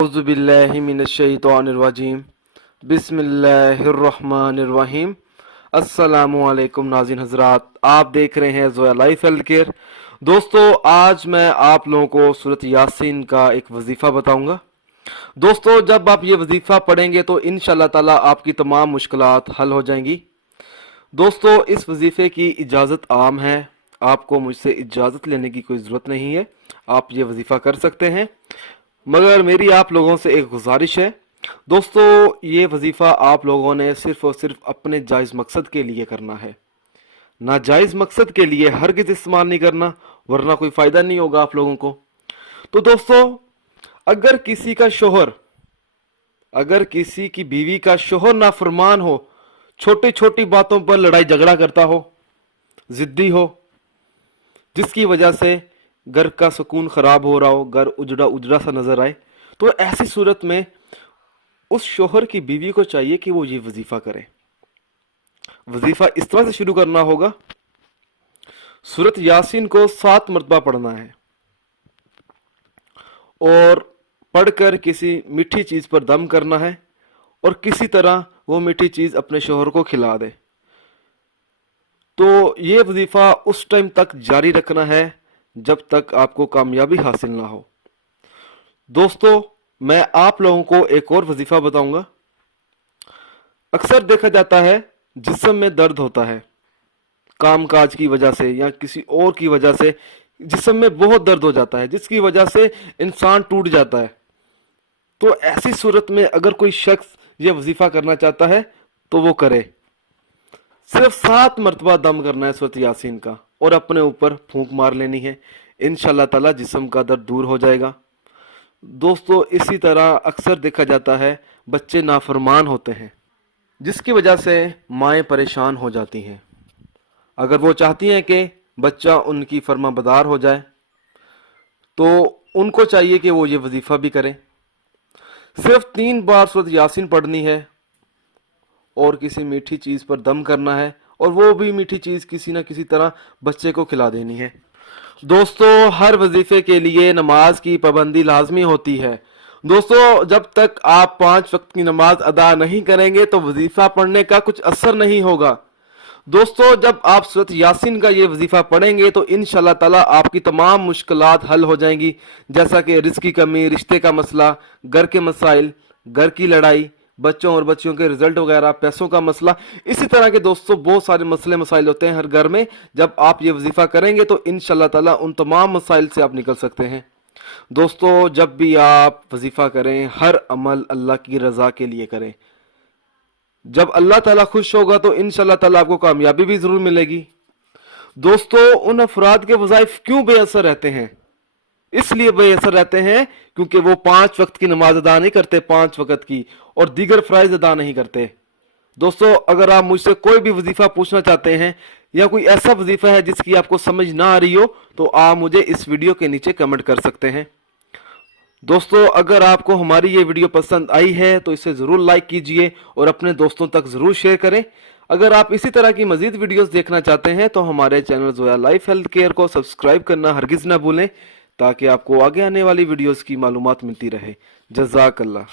औज़ुबिल्लाहिमिनश्शैतानिर्रजीम बिस्मिल्लाहिर्रहमानिर्रहीम। अस्सलामुअलैकुम नाज़रीन हज़रात, आप देख रहे हैं ज़ोया लाइफ हेल्थ केयर। दोस्तों, आज मैं आप लोगों को सूरत यासीन का एक वजीफ़ा बताऊंगा। दोस्तों, जब आप ये वजीफ़ा पढ़ेंगे तो इंशाअल्लाह ताला आपकी तमाम मुश्किलात हल हो जाएंगी। दोस्तों, इस वजीफ़े की इजाज़त आम है, आपको मुझसे इजाज़त लेने की कोई ज़रूरत नहीं है, आप ये वजीफ़ा कर सकते हैं। मगर मेरी आप लोगों से एक गुजारिश है दोस्तों, ये वजीफ़ा आप लोगों ने सिर्फ़ और सिर्फ अपने जायज़ मकसद के लिए करना है, नाजायज़ मकसद के लिए हरगिज़ इस्तेमाल नहीं करना, वरना कोई फ़ायदा नहीं होगा आप लोगों को। तो दोस्तों, अगर किसी का शोहर, अगर किसी की बीवी का शोहर नाफरमान हो, छोटी छोटी बातों पर लड़ाई झगड़ा करता हो, ज़िद्दी हो, जिसकी वजह से घर का सुकून ख़राब हो रहा हो, घर उजड़ा उजड़ा सा नज़र आए, तो ऐसी सूरत में उस शोहर की बीवी को चाहिए कि वो ये वजीफ़ा करे। वजीफ़ा इस तरह से शुरू करना होगा, सूरत यासीन को 7 मरतबा पढ़ना है और पढ़कर किसी मीठी चीज़ पर दम करना है और किसी तरह वो मीठी चीज़ अपने शोहर को खिला दे। तो ये वजीफ़ा उस टाइम तक जारी रखना है जब तक आपको कामयाबी हासिल ना हो। दोस्तों, मैं आप लोगों को एक और वजीफ़ा बताऊंगा। अक्सर देखा जाता है जिस्म में दर्द होता है, काम काज की वजह से या किसी और की वजह से जिस्म में बहुत दर्द हो जाता है, जिसकी वजह से इंसान टूट जाता है। तो ऐसी सूरत में अगर कोई शख्स ये वजीफ़ा करना चाहता है तो वो करे। सिर्फ 7 मरतबा दम करना है सूरत यासीन का और अपने ऊपर फूंक मार लेनी है, इंशाअल्लाह ताला जिस्म का दर्द दूर हो जाएगा। दोस्तों, इसी तरह अक्सर देखा जाता है बच्चे नाफरमान होते हैं, जिसकी वजह से माएँ परेशान हो जाती हैं। अगर वो चाहती हैं कि बच्चा उनकी फर्माबरदार हो जाए तो उनको चाहिए कि वो ये वजीफ़ा भी करें। सिर्फ 3 बार सूरत यासीन पढ़नी है और किसी मीठी चीज़ पर दम करना है और वो भी मीठी चीज़ किसी न किसी तरह बच्चे को खिला देनी है। दोस्तों, हर वजीफ़े के लिए नमाज की पाबंदी लाजमी होती है। दोस्तों, जब तक आप 5 वक्त की नमाज अदा नहीं करेंगे तो वजीफ़ा पढ़ने का कुछ असर नहीं होगा। दोस्तों, जब आप सूरत यासीन का ये वजीफ़ा पढ़ेंगे तो इंशाअल्लाह ताला आपकी तमाम मुश्किलात हल हो जाएंगी, जैसा कि रिज़्क की कमी, रिश्ते का मसला, घर के मसाइल, घर की लड़ाई, बच्चों और बच्चियों के रिजल्ट वगैरह, पैसों का मसला, इसी तरह के दोस्तों बहुत सारे मसले मसाइल होते हैं हर घर में। जब आप ये वजीफ़ा करेंगे तो इंशाअल्लाह ताला उन तमाम मसाइल से आप निकल सकते हैं। दोस्तों, जब भी आप वजीफ़ा करें, हर अमल अल्लाह की रज़ा के लिए करें। जब अल्लाह ताला खुश होगा तो इंशाअल्लाह ताला आपको कामयाबी भी ज़रूर मिलेगी। दोस्तों, उन अफराद के वज़ाइफ क्यों बेअसर रहते हैं? इसलिए बेअसर रहते हैं क्योंकि वो 5 वक्त की नमाज अदा नहीं करते, 5 वक्त की, और दीगर फ़राइज़ अदा नहीं करते। दोस्तों, अगर आप मुझसे कोई भी वजीफ़ा पूछना चाहते हैं या कोई ऐसा वजीफ़ा है जिसकी आपको समझ ना आ रही हो तो आप मुझे इस वीडियो के नीचे कमेंट कर सकते हैं। दोस्तों, अगर आपको हमारी ये वीडियो पसंद आई है तो इसे ज़रूर लाइक कीजिए और अपने दोस्तों तक ज़रूर शेयर करें। अगर आप इसी तरह की मज़ीद वीडियोस देखना चाहते हैं तो हमारे channel Zoya life health care को सब्सक्राइब करना हरगिज़ ना भूलें, ताकि आपको आगे आने वाली वीडियोस की मालूमात मिलती रहे। जज़ाकल्लाह।